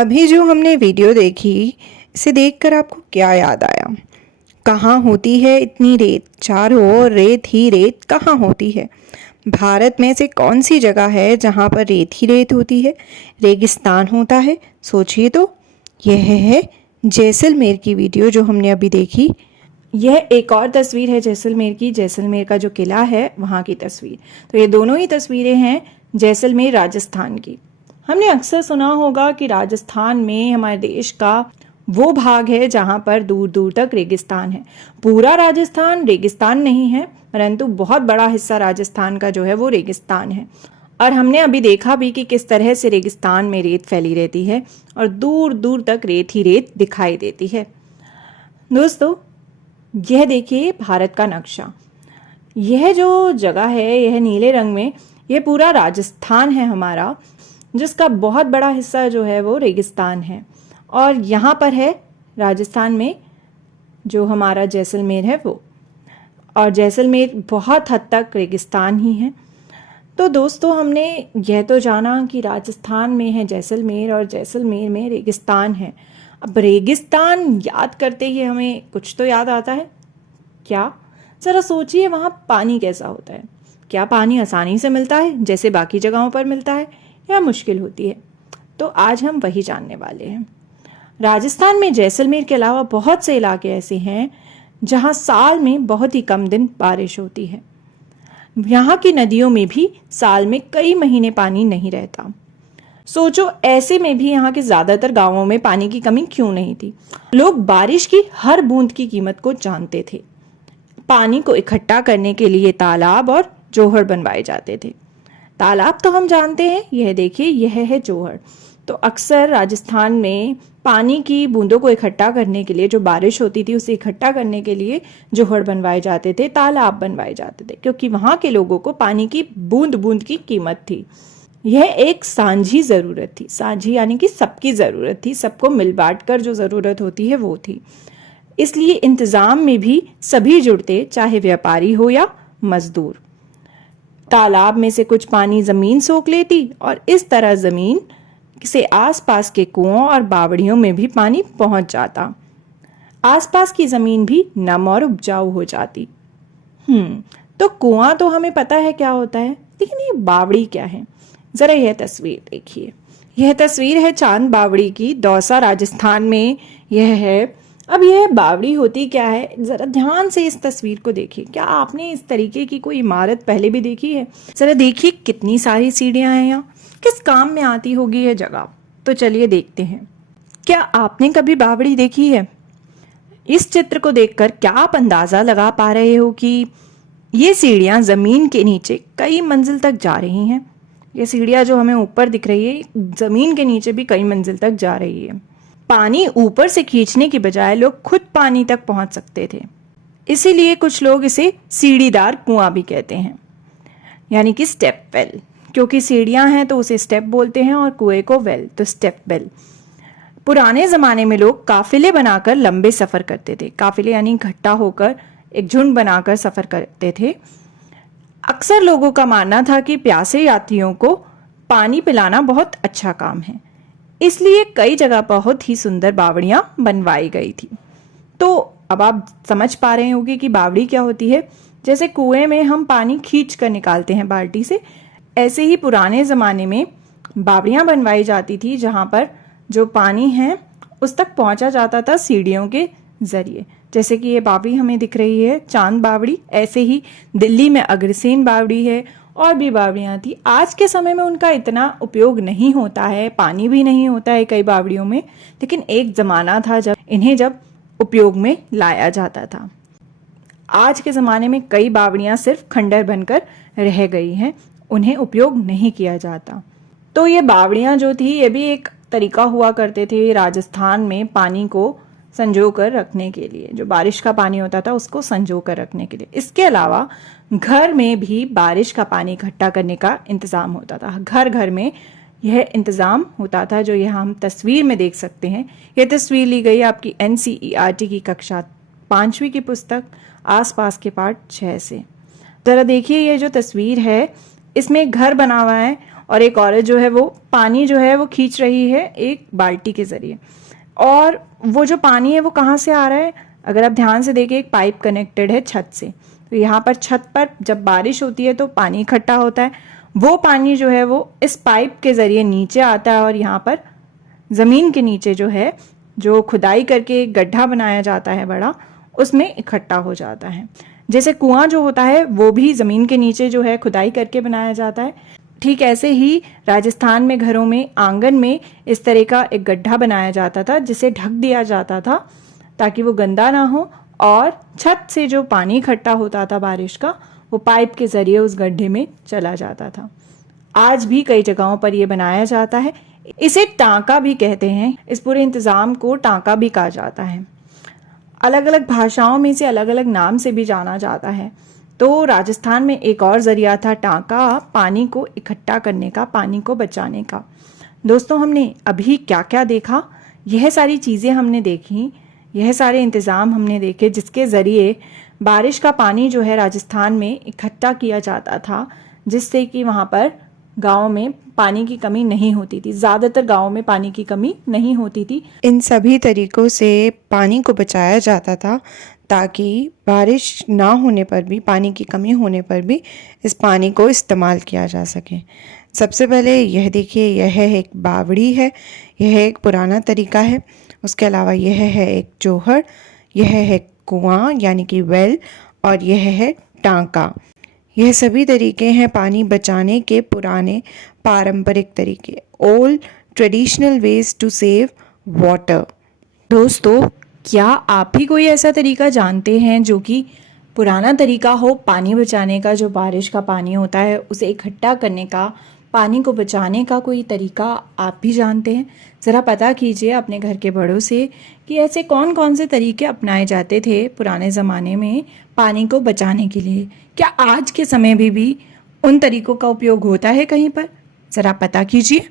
अभी जो हमने वीडियो देखी, इसे देखकर आपको क्या याद आया? कहाँ होती है इतनी रेत? चारों ओर रेत ही रेत कहाँ होती है? भारत में से कौन सी जगह है जहाँ पर रेत ही रेत होती है, रेगिस्तान होता है? सोचिए तो। यह है जैसलमेर की वीडियो जो हमने अभी देखी। यह एक और तस्वीर है जैसलमेर की। जैसलमेर का जो किला है वहाँ की तस्वीर। तो ये दोनों ही तस्वीरें हैं जैसलमेर राजस्थान की। हमने अक्सर सुना होगा कि राजस्थान में हमारे देश का वो भाग है जहाँ पर दूर दूर तक रेगिस्तान है। पूरा राजस्थान रेगिस्तान नहीं है, परंतु बहुत बड़ा हिस्सा राजस्थान का जो है वो रेगिस्तान है। और हमने अभी देखा भी कि किस तरह से रेगिस्तान में रेत फैली रहती है और दूर दूर तक रेत ही रेत दिखाई देती है। दोस्तों, यह देखिए भारत का नक्शा। यह जो जगह है, यह नीले रंग में, यह पूरा राजस्थान है हमारा, जिसका बहुत बड़ा हिस्सा जो है वो रेगिस्तान है। और यहाँ पर है राजस्थान में जो हमारा जैसलमेर है वो, और जैसलमेर बहुत हद तक रेगिस्तान ही है। तो दोस्तों, हमने यह तो जाना कि राजस्थान में है जैसलमेर और जैसलमेर में रेगिस्तान है। अब रेगिस्तान याद करते ही हमें कुछ तो याद आता है। क्या? ज़रा सोचिए, वहाँ पानी कैसा होता है? क्या पानी आसानी से मिलता है जैसे बाकी जगहों पर मिलता है, या मुश्किल होती है? तो आज हम वही जानने वाले हैं। राजस्थान में जैसलमेर के अलावा बहुत से इलाके ऐसे हैं जहां साल में बहुत ही कम दिन बारिश होती है। यहाँ की नदियों में भी साल में कई महीने पानी नहीं रहता। सोचो, ऐसे में भी यहाँ के ज्यादातर गांवों में पानी की कमी क्यों नहीं थी? लोग बारिश की हर बूंद की कीमत को जानते थे। पानी को इकट्ठा करने के लिए तालाब और जोहड़ बनवाए जाते थे। तालाब तो हम जानते हैं, यह देखिए, यह है जोहड़। तो अक्सर राजस्थान में पानी की बूंदों को इकट्ठा करने के लिए, जो बारिश होती थी उसे इकट्ठा करने के लिए जोहड़ बनवाए जाते थे, तालाब बनवाए जाते थे, क्योंकि वहां के लोगों को पानी की बूंद बूंद की कीमत थी। यह एक सांझी जरूरत थी। सांझी यानी कि सबकी जरूरत थी, सबको मिल बांट कर जो जरूरत होती है वो थी। इसलिए इंतजाम में भी सभी जुड़ते, चाहे व्यापारी हो या मजदूर। तालाब में से कुछ पानी जमीन सोख लेती और इस तरह जमीन से आसपास के कुओं और बावड़ियों में भी पानी पहुंच जाता। आसपास की जमीन भी नम और उपजाऊ हो जाती। तो कुआं तो हमें पता है क्या होता है, लेकिन ये बावड़ी क्या है? जरा यह तस्वीर देखिए। यह तस्वीर है चांद बावड़ी की, दौसा राजस्थान में यह है। अब यह बावड़ी होती क्या है, जरा ध्यान से इस तस्वीर को देखिए। क्या आपने इस तरीके की कोई इमारत पहले भी देखी है? जरा देखिए कितनी सारी सीढ़ियां हैं यहाँ। किस काम में आती होगी यह जगह? तो चलिए देखते हैं। क्या आपने कभी बावड़ी देखी है? इस चित्र को देखकर क्या आप अंदाजा लगा पा रहे हो कि ये सीढ़ियां जमीन के नीचे कई मंजिल तक जा रही हैं? ये सीढ़ियां जो हमें ऊपर दिख रही है, जमीन के नीचे भी कई मंजिल तक जा रही है। पानी ऊपर से खींचने की बजाय लोग खुद पानी तक पहुंच सकते थे। इसीलिए कुछ लोग इसे सीढ़ीदार कुआं भी कहते हैं, यानी कि स्टेप वेल। क्योंकि सीढ़ियां हैं तो उसे स्टेप बोलते हैं और कुएं को वेल, तो स्टेप वेल। पुराने जमाने में लोग काफिले बनाकर लंबे सफर करते थे। काफिले यानी इकट्ठा होकर एक झुंड बनाकर सफर करते थे। अक्सर लोगों का मानना था कि प्यासे यात्रियों को पानी पिलाना बहुत अच्छा काम है, इसलिए कई जगह बहुत ही सुंदर बावड़ियां बनवाई गई थी। तो अब आप समझ पा रहे होंगे कि बावड़ी क्या होती है। जैसे कुएं में हम पानी खींच कर निकालते हैं बाल्टी से, ऐसे ही पुराने ज़माने में बावड़ियां बनवाई जाती थी, जहां पर जो पानी है उस तक पहुंचा जाता था सीढ़ियों के जरिए। जैसे कि ये बावड़ी हमें दिख रही है, चांद बावड़ी। ऐसे ही दिल्ली में अग्रसेन बावड़ी है, और भी बावड़ियां थी। आज के समय में उनका इतना उपयोग नहीं होता है, पानी भी नहीं होता है कई बावड़ियों में, लेकिन एक ज़माना था जब इन्हें उपयोग में लाया जाता था। आज के ज़माने में कई बावड़ियां सिर्फ खंडर बनकर रह गई हैं, उन्हें उपयोग नहीं किया जाता। तो ये बावड़ियां जो थी, ये भी एक तरीका हुआ करते थे राजस्थान में पानी को संजो कर रखने के लिए। जो बारिश का पानी होता था उसको संजो कर रखने के लिए। इसके अलावा घर में भी बारिश का पानी इकट्ठा करने का इंतज़ाम होता था। घर घर में यह इंतज़ाम होता था, जो यह हम तस्वीर में देख सकते हैं। यह तस्वीर ली गई आपकी NCERT की कक्षा 5वीं की पुस्तक आसपास के पाठ 6 से। ज़रा देखिए, ये जो तस्वीर है इसमें एक घर बना हुआ है और एक औरत जो है वो पानी जो है वो खींच रही है एक बाल्टी के ज़रिए। और वो जो पानी है वो कहाँ से आ रहा है? अगर आप ध्यान से देखें, एक पाइप कनेक्टेड है छत से। तो यहाँ पर छत पर जब बारिश होती है तो पानी इकट्ठा होता है, वो पानी जो है वो इस पाइप के ज़रिए नीचे आता है और यहाँ पर ज़मीन के नीचे जो है, जो खुदाई करके एक गड्ढा बनाया जाता है बड़ा, उसमें इकट्ठा हो जाता है। जैसे कुआं जो होता है वो भी ज़मीन के नीचे जो है खुदाई करके बनाया जाता है, ठीक ऐसे ही राजस्थान में घरों में आंगन में इस तरह का एक गड्ढा बनाया जाता था जिसे ढक दिया जाता था ताकि वो गंदा ना हो, और छत से जो पानी इकट्ठा होता था बारिश का, वो पाइप के ज़रिए उस गड्ढे में चला जाता था। आज भी कई जगहों पर ये बनाया जाता है। इसे टांका भी कहते हैं। इस पूरे इंतज़ाम को टांका भी कहा जाता है। अलग अलग भाषाओं में इसे अलग अलग नाम से भी जाना जाता है। तो राजस्थान में एक और ज़रिया था टांका, पानी को इकट्ठा करने का, पानी को बचाने का। दोस्तों, हमने अभी क्या क्या देखा? यह सारी चीज़ें हमने देखी, यह सारे इंतज़ाम हमने देखे जिसके ज़रिए बारिश का पानी जो है राजस्थान में इकट्ठा किया जाता था, जिससे कि वहाँ पर गाँव में पानी की कमी नहीं होती थी। ज़्यादातर गाँव में पानी की कमी नहीं होती थी। इन सभी तरीकों से पानी को बचाया जाता था ताकि बारिश ना होने पर भी, पानी की कमी होने पर भी इस पानी को इस्तेमाल किया जा सके। सबसे पहले यह देखिए, यह एक बावड़ी है, यह एक पुराना तरीका है। उसके अलावा यह है एक जोहड़, यह है कुआं यानी कि वेल, और यह है टांका। यह सभी तरीके हैं पानी बचाने के पुराने पारंपरिक तरीके, old traditional ways to save water. दोस्तों, क्या आप भी कोई ऐसा तरीका जानते हैं जो कि पुराना तरीका हो पानी बचाने का? जो बारिश का पानी होता है उसे इकट्ठा करने का, पानी को बचाने का कोई तरीका आप भी जानते हैं? ज़रा पता कीजिए अपने घर के बड़ों से कि ऐसे कौन कौन से तरीके अपनाए जाते थे पुराने ज़माने में पानी को बचाने के लिए। क्या आज के समय में भी उन तरीकों का उपयोग होता है कहीं पर? ज़रा पता कीजिए।